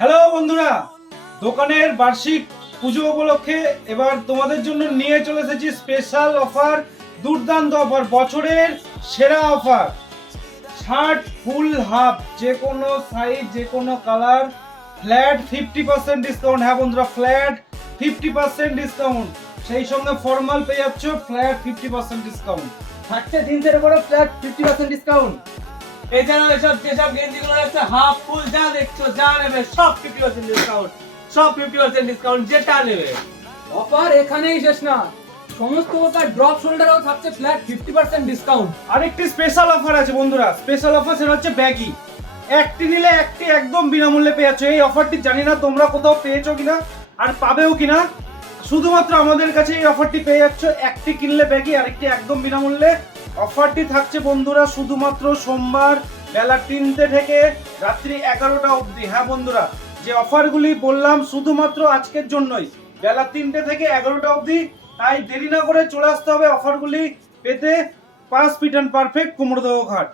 Hello বন্ধুরা, দোকানের বার্ষিক পুজো উপলক্ষে এবার তোমাদের জন্য নিয়ে চলে এসেছি স্পেশাল অফার, দুর্দান্ত অফার, বছরের সেরা অফার। শার্ট ফুল হাফ, যে কোনো সাইজ, যে কোনো কালার, ফ্ল্যাট 50% ডিসকাউন্ট। হ্যাঁ বন্ধুরা, ফ্ল্যাট 50% ডিসকাউন্ট। সেই সঙ্গে ফর্মাল পেয়ে যাচ্ছ ফ্ল্যাট 50% ডিসকাউন্ট। থাকছে জিন্সের উপরও ফ্ল্যাট 50% ডিসকাউন্ট। এছাড়াও এসব যেসব গেঞ্জিগুলো আছে হাফ ফুল যা দেখছো যা নেবে সব 50% ডিসকাউন্ট, সব 50% ডিসকাউন্ট যেটা নেবে। অফার এখানেই শেষ না, সমস্ত প্রকার ড্রপ শোল্ডারেও থাকছে ফ্ল্যাট 50% ডিসকাউন্ট। আরেকটি স্পেশাল অফার আছে বন্ধুরা, স্পেশাল অফার, সেটা হচ্ছে ব্যাগি। একটি নিলে একটি একদম বিনামূল্যে পেয়ে যাচ্ছ। এই অফারটি জানি না তোমরা কোথাও পেয়েছো কিনা আর পাবেও কিনা, শুধুমাত্র আমাদের কাছে এই অফারটি পেয়ে যাচ্ছ। একটি কিনলে ব্যাগি, আরেকটি একদম বিনামূল্যে। অফারটি থাকছে বন্ধুরা শুধুমাত্র সোমবার বেলা 3টে থেকে রাত্রি 11টা অবধি। হ্যাঁ বন্ধুরা, যে অফারগুলি বললাম শুধুমাত্র আজকের জন্যই, বেলা 3টে থেকে 11টা অবধি। তাই দেরি না করে চলে আসতে হবে অফারগুলি পেতে। 5 ফিট অ্যান্ড পারফেক্ট কুমড়োদহ ঘাট।